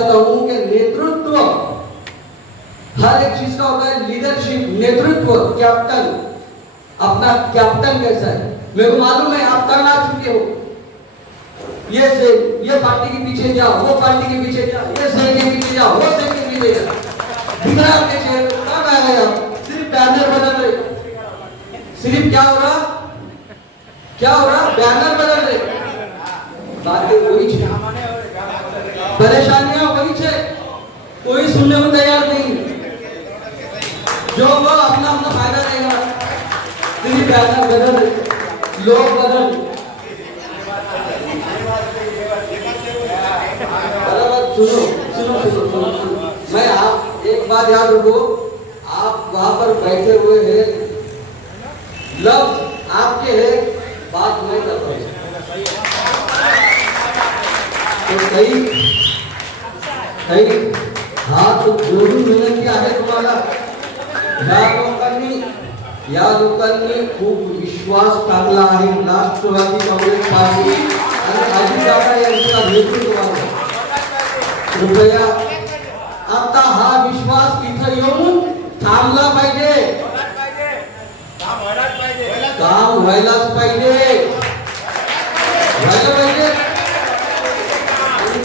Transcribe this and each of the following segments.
चाहता हूं कि नेतृत्व हर एक चीज का होता है, लीडरशिप, नेतृत्व, कैप्टन, अपना कैप्टन कैसा है। मेरे को मालूम है आप करना चुके हो, ये पार्टी के पीछे जाओ, वो पार्टी के पीछे जाओ, ये सेल के पीछे जाओ, वो सेल के पीछे जाओ, दिख रहा आपके चेहरे पर कब आ गए आप, सिर्फ बैनर बदल रहे, सिर्फ क्या हो रहा, बैनर बदल रहे, बातें वही है, परेशानियां वही है, कोई सुनने को तैयार नहीं, जो वो अपना फायदा देगा, सिर्फ बैनर बदल रहे, लोग बदल। सुनो, मैं आप एक बात याद रखो, आप वहां पर बैठे हुए हैं, लफ्ज आपके हैं, बात नहीं कर पाए, तो कई हाथ जोडून विनंती आहे तुम्हाला, या लोकांनी खूप विश्वास टाकला आहे राष्ट्रवादी काँग्रेस पार्टी आणि अजितदादा यांच्या नेतृत्वावर। कृपया आता हा विश्वास इथं येऊन थांबला पाहिजे, काम व्हायलाच पाहिजे,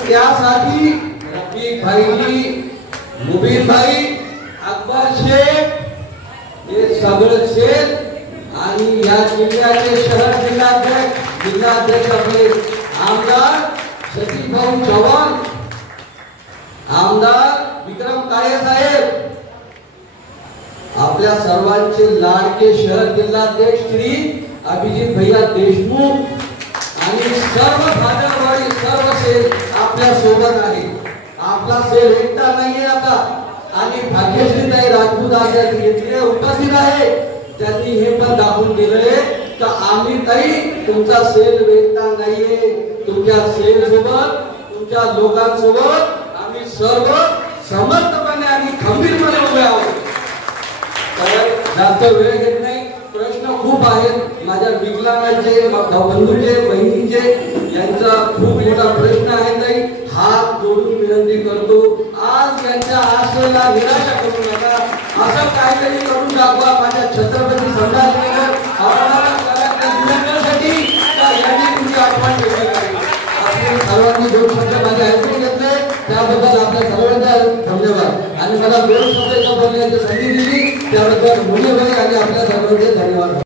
त्यासाठी रफीक भाई, मुबीन भाई, अकबर शेख, हे सगळं शेख आणि या जिल्ह्याचे शहर जिल्हाध्यक्ष आपले आमदार सतीश भाऊ चव्हाण, आमदार विक्रम काळे साहेब, आपल्या सर्वांचे लाडके शहर जिल्हाध्यक्ष श्री अभिजित भैया देशमुख आणि सर्व भाजपवाडी सर्व सेल आपल्या सोबत आहे। आपला सेल एकटा नाहीये आता, आणि भाग्यश्री ताई राजपूत आज इथे उपस्थित आहे, त्यांनी हे पण दाखवून दिले की आम्ही ताई तुमचा सेल एकटा नाहीये, तुमच्या सेल सोबत, तुमच्या लोकांसोबत आम्ही सर्व समर्थपणे आणि खंबीरपणे उभे आहोत। जास्त वेळ घेत नाही, प्रश्न खूप आहेत माझ्या विकलांगांचे, बंधूंचे, बहिणींचे, यांचा खूप मोठा प्रश्न आहे ताई, हात जोडून विनंती करतो, आज यांच्या आशेला निराशा करू नका, असं काहीतरी करून दाखवा माझ्या छत्रपती संभाजीनगर जिल्ह्यासाठी यांनी तुमची आठवण ठेवली पाहिजे। आपण सर्वांनी दोन शब्द माझे ऐकून घेतले, त्याबद्दल आपल्या सर्वांचा धन्यवाद, आणि मला दोन शब्द बोलण्याची संधी दिली त्याबद्दल मुलीबाई आणि आपल्या सर्वांचे धन्यवाद।